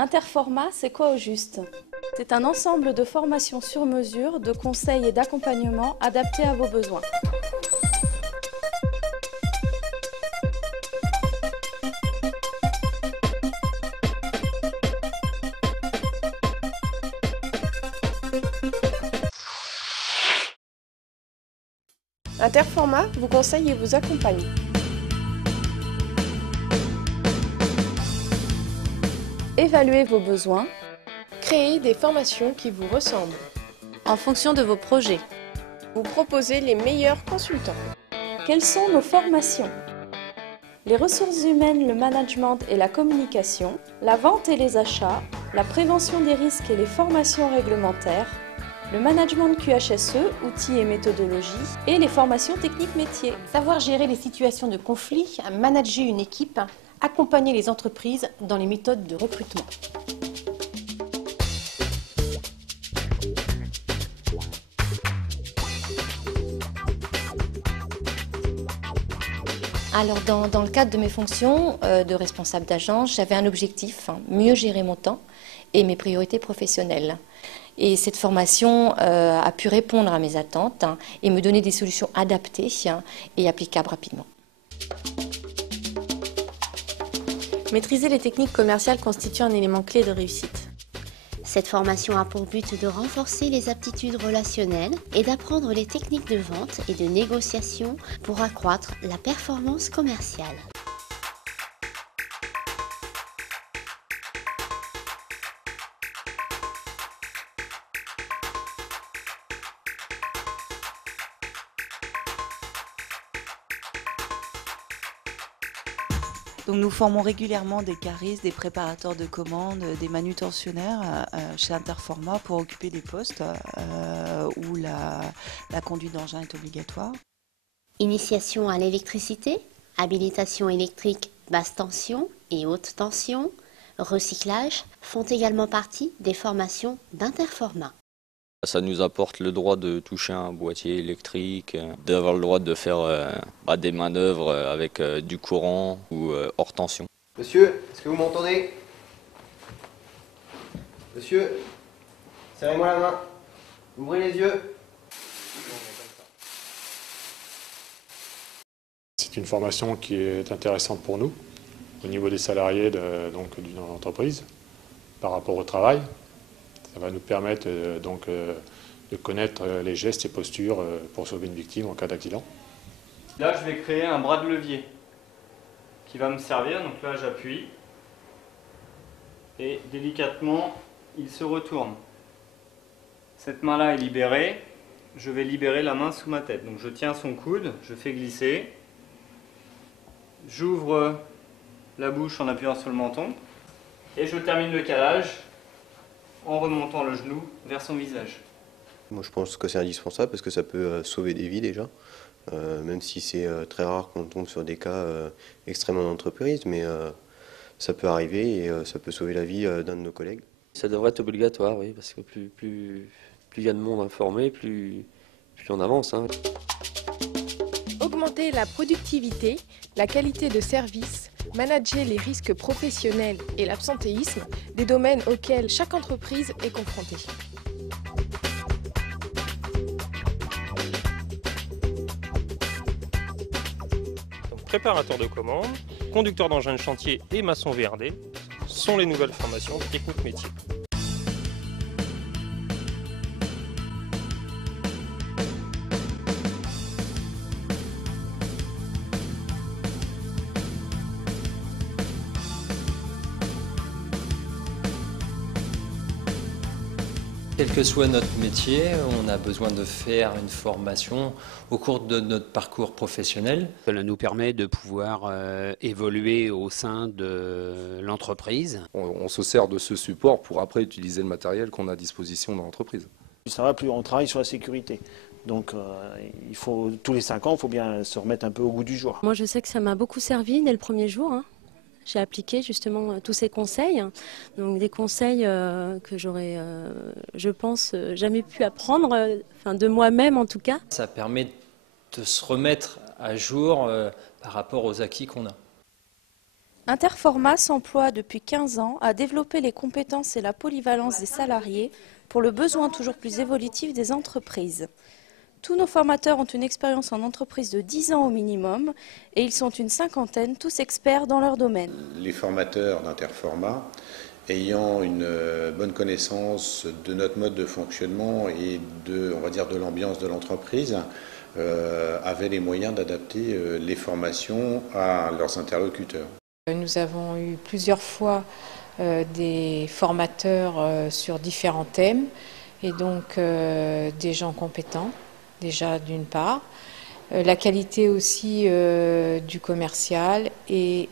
Interformat, c'est quoi au juste? C'est un ensemble de formations sur mesure, de conseils et d'accompagnement adaptés à vos besoins. Interformat vous conseille et vous accompagne. Évaluez vos besoins Créez des formations qui vous ressemblent. en fonction de vos projets. Vous proposez les meilleurs consultants. Quelles sont nos formations? Les ressources humaines, le management et la communication, la vente et les achats, la prévention des risques et les formations réglementaires, le management QHSE, outils et méthodologies, et les formations techniques métiers. Savoir gérer les situations de conflit, manager une équipe, accompagner les entreprises dans les méthodes de recrutement. Alors dans le cadre de mes fonctions de responsable d'agence, j'avais un objectif, mieux gérer mon temps et mes priorités professionnelles. Et cette formation a pu répondre à mes attentes et me donner des solutions adaptées et applicables rapidement. Maîtriser les techniques commerciales constitue un élément clé de réussite. Cette formation a pour but de renforcer les aptitudes relationnelles et d'apprendre les techniques de vente et de négociation pour accroître la performance commerciale. Donc nous formons régulièrement des caristes, des préparateurs de commandes, des manutentionnaires chez Interformat pour occuper des postes où la conduite d'engin est obligatoire. Initiation à l'électricité, habilitation électrique basse tension et haute tension, recyclage font également partie des formations d'Interformat. Ça nous apporte le droit de toucher un boîtier électrique, d'avoir le droit de faire des manœuvres avec du courant ou hors tension. Monsieur, est-ce que vous m'entendez? Monsieur, serrez-moi la main. Ouvrez les yeux. C'est une formation qui est intéressante pour nous, au niveau des salariés d'une entreprise, par rapport au travail. Ça va nous permettre de connaître les gestes et postures pour sauver une victime en cas d'accident. Là, je vais créer un bras de levier qui va me servir. Donc là, j'appuie et délicatement, il se retourne. Cette main-là est libérée. Je vais libérer la main sous ma tête. Donc je tiens son coude, je fais glisser. J'ouvre la bouche en appuyant sur le menton et je termine le calage en remontant le genou vers son visage. Moi je pense que c'est indispensable parce que ça peut sauver des vies déjà, même si c'est très rare qu'on tombe sur des cas extrêmement d'entreprise, mais ça peut arriver et ça peut sauver la vie d'un de nos collègues. Ça devrait être obligatoire, oui, parce que plus il y a de monde informé, plus on avance. Augmenter la productivité, la qualité de service, manager les risques professionnels et l'absentéisme, des domaines auxquels chaque entreprise est confrontée. Donc, préparateur de commandes, conducteur d'engin de chantier et maçon VRD sont les nouvelles formations techniques métiers. Quel que soit notre métier, on a besoin de faire une formation au cours de notre parcours professionnel. Cela nous permet de pouvoir évoluer au sein de l'entreprise. On se sert de ce support pour après utiliser le matériel qu'on a à disposition dans l'entreprise. Ça va plus, on travaille sur la sécurité. Donc il faut, tous les 5 ans, il faut bien se remettre un peu au goût du jour. Moi je sais que ça m'a beaucoup servi dès le premier jour. J'ai appliqué justement tous ces conseils, donc des conseils que j'aurais, je pense, jamais pu apprendre, de moi-même en tout cas. Ça permet de se remettre à jour par rapport aux acquis qu'on a. Interformat s'emploie depuis 15 ans à développer les compétences et la polyvalence des salariés pour le besoin toujours plus évolutif des entreprises. Tous nos formateurs ont une expérience en entreprise de 10 ans au minimum et ils sont une cinquantaine, tous experts dans leur domaine. Les formateurs d'Interformat, ayant une bonne connaissance de notre mode de fonctionnement et on va dire, de l'ambiance de l'entreprise, avaient les moyens d'adapter les formations à leurs interlocuteurs. Nous avons eu plusieurs fois des formateurs sur différents thèmes et donc des gens compétents. Déjà d'une part, la qualité aussi du commercial et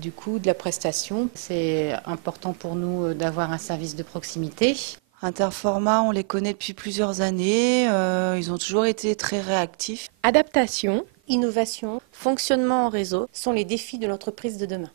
du coût de la prestation. C'est important pour nous d'avoir un service de proximité. Interformat, on les connaît depuis plusieurs années, ils ont toujours été très réactifs. Adaptation, innovation, fonctionnement en réseau sont les défis de l'entreprise de demain.